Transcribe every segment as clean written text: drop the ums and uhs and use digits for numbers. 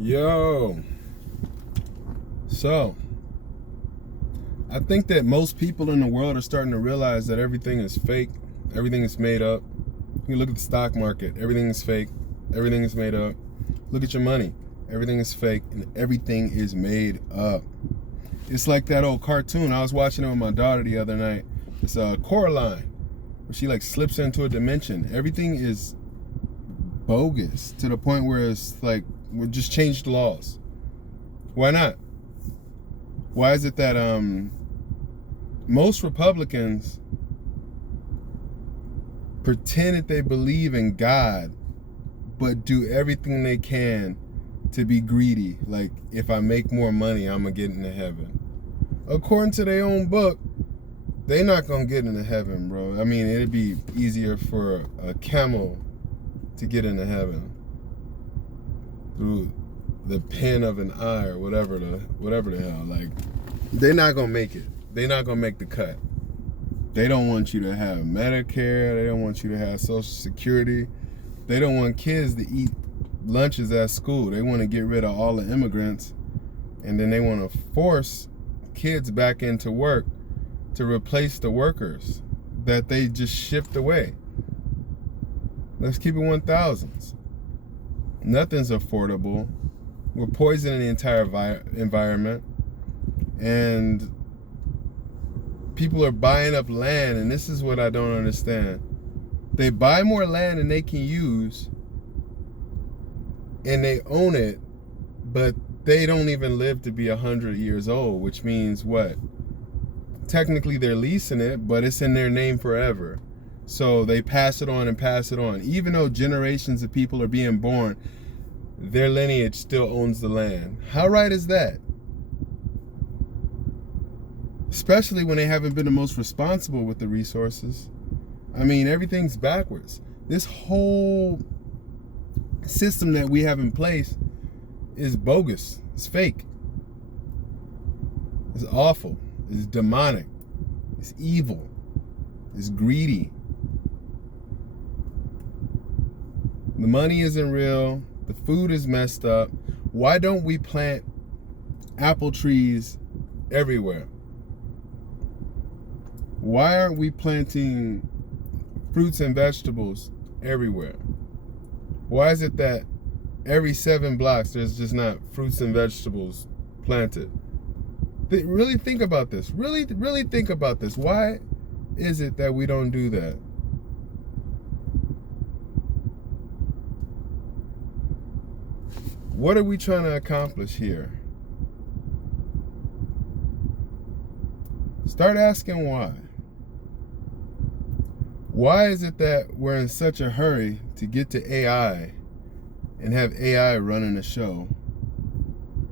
Yo, so I think that most people in the world are starting to realize that everything is fake, everything is made up. You look at the stock market, everything is fake, everything is made up. Look at your money, everything is fake, and everything is made up. It's like that old cartoon. I was watching it with my daughter the other night. It's Coraline, where she like slips into a dimension. Everything is bogus to the point where it's like we just changed the laws. Why not? Why is it that most Republicans pretend that they believe in God, but do everything they can to be greedy? Like, if I make more money, I'm gonna get into heaven. According to their own book, they're not gonna get into heaven, bro. I mean, it'd be easier for a camel to get into heaven through the pen of an eye or whatever the hell. Like, they're not gonna make it. They're not gonna make the cut. They don't want you to have Medicare. They don't want you to have Social Security. They don't want kids to eat lunches at school. They want to get rid of all the immigrants, and then they want to force kids back into work to replace the workers that they just shipped away. Let's keep it 1,000s. Nothing's affordable. We're poisoning the entire environment, and people are buying up land, and this is what I don't understand. They buy more land than they can use, and they own it, but they don't even live to be 100 years old, which means what? Technically, they're leasing it, but it's in their name forever. So they pass it on and pass it on. Even though generations of people are being born, their lineage still owns the land. How right is that? Especially when they haven't been the most responsible with the resources. I mean, everything's backwards. This whole system that we have in place is bogus. It's fake. It's awful. It's demonic. It's evil. It's greedy. The money isn't real. The food is messed up. Why don't we plant apple trees everywhere? Why aren't we planting fruits and vegetables everywhere? Why is it that every 7 blocks there's just not fruits and vegetables planted? Really think about this. Really think about this. Why is it that we don't do that? What are we trying to accomplish here? Start asking why. Why is it that we're in such a hurry to get to AI and have AI running the show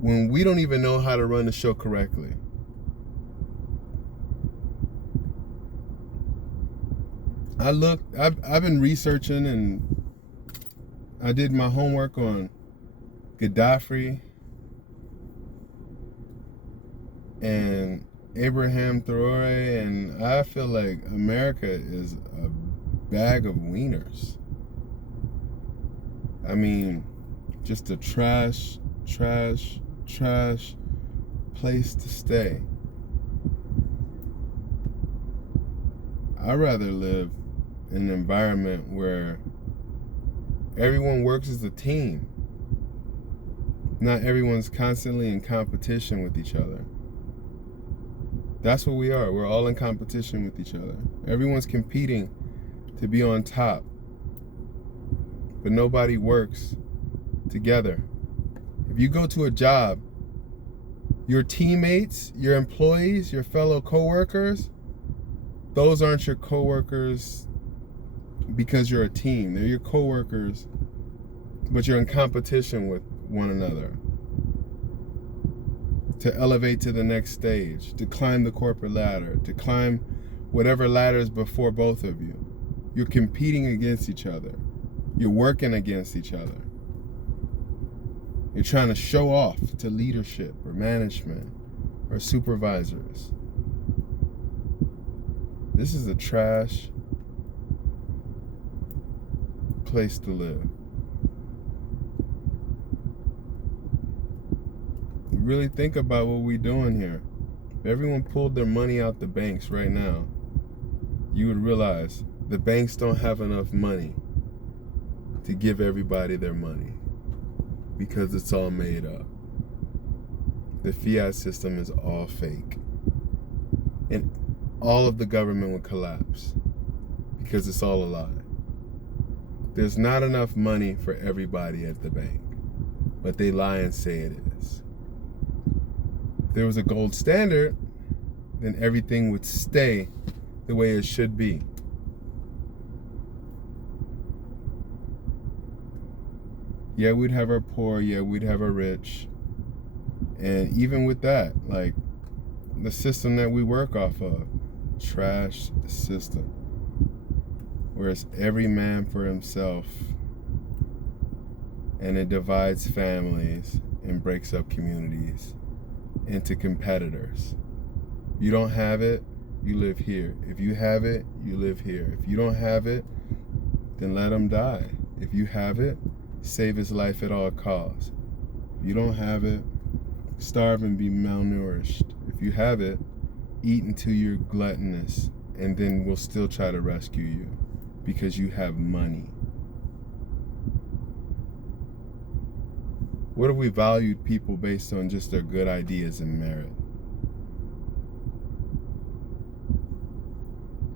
when we don't even know how to run the show correctly? I've been researching, and I did my homework on Gaddafi and Abraham Traore, and I feel like America is a bag of wieners. I mean, just a trash place to stay. I'd rather live in an environment where everyone works as a team. Not everyone's constantly in competition with each other. That's what we are. We're all in competition with each other. Everyone's competing to be on top, but nobody works together. If you go to a job, your teammates, your employees, your fellow coworkers, those aren't your coworkers because you're a team. They're your coworkers, but you're in competition with one another to elevate to the next stage, to climb the corporate ladder, to climb whatever ladder is before both of you. You're competing against each other. You're working against each other. You're trying to show off to leadership or management or supervisors. This is a trash place to live. really think about what we're doing here, if everyone pulled their money out the banks right now, you would realize the banks don't have enough money to give everybody their money because it's all made up. The fiat system is all fake. And all of the government would collapse because it's all a lie. There's not enough money for everybody at the bank, but they lie and say it is. If there was a gold standard, then everything would stay the way it should be. Yeah, we'd have our poor, yeah, we'd have our rich. And even with that, like, the system that we work off of, trash system, where it's every man for himself, and it divides families and breaks up communities into competitors. You don't have it, you live here. If you have it, you live here. If you don't have it, then let him die. If you have it, save his life at all costs. If you don't have it, starve and be malnourished. If you have it, eat until you're gluttonous, and then we'll still try to rescue you because you have money. What if we valued people based on just their good ideas and merit?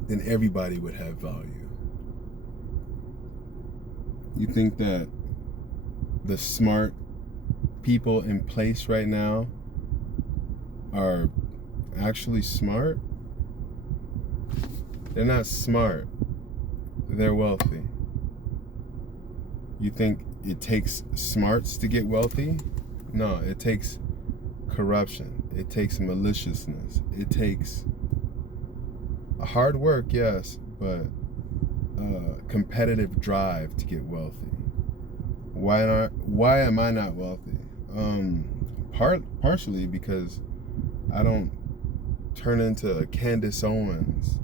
Then everybody would have value. You think that the smart people in place right now are actually smart? They're not smart. They're wealthy. You think it takes smarts to get wealthy? No, it takes corruption. It takes maliciousness. It takes hard work, yes, but competitive drive to get wealthy. Why am I not wealthy? Partially because I don't turn into Candace Owens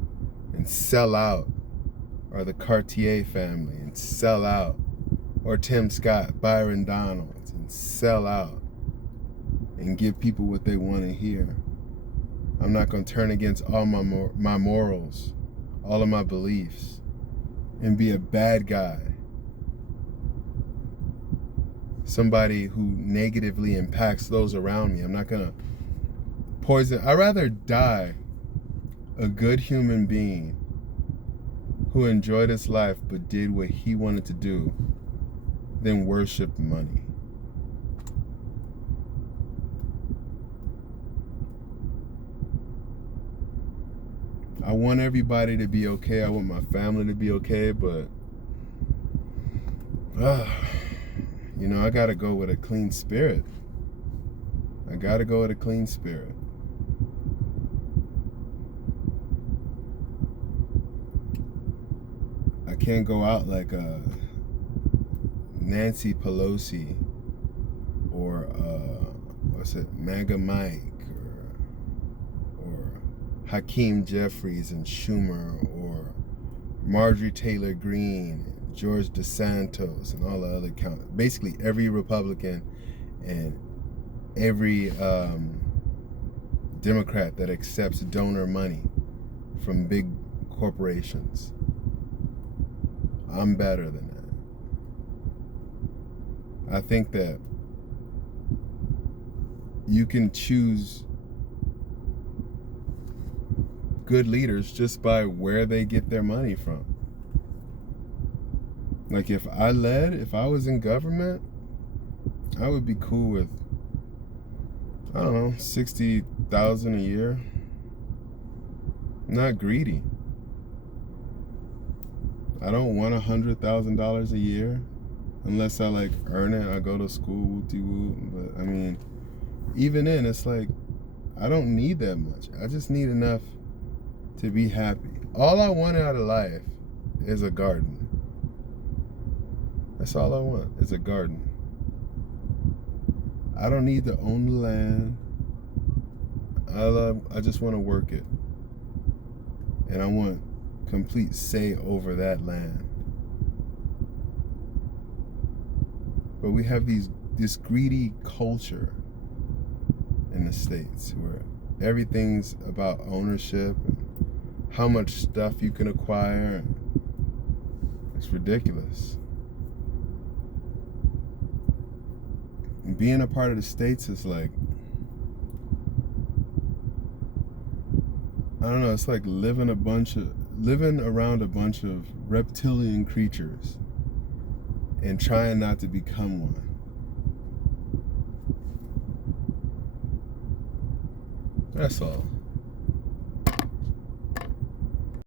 and sell out, or the Cartier family and sell out, or Tim Scott, Byron Donalds, and sell out and give people what they want to hear. I'm not going to turn against all my morals, all of my beliefs, and be a bad guy. Somebody who negatively impacts those around me. I'm not going to poison. I'd rather die a good human being who enjoyed his life but did what he wanted to do than worship money. I want everybody to be okay. I want my family to be okay, but I gotta go with a clean spirit. I can't go out like Nancy Pelosi or MAGA Mike or Hakeem Jeffries and Schumer or Marjorie Taylor Greene, George DeSantis, and all the other basically every Republican and every Democrat that accepts donor money from big corporations. I'm better than that. I think that you can choose good leaders just by where they get their money from. Like if I was in government, I would be cool with, I don't know, $60,000 a year. I'm not greedy. I don't want $100,000 a year unless I like earn it. I go to school, whoop-de-whoop. But I mean, even then, it's like I don't need that much. I just need enough to be happy. All I want out of life is a garden. That's all I want, is a garden. I don't need to own the land. I just want to work it. And I want complete say over that land. But we have this greedy culture in the States, where everything's about ownership and how much stuff you can acquire. It's ridiculous. And being a part of the States is like, I don't know, it's like living around a bunch of reptilian creatures and trying not to become one. That's all.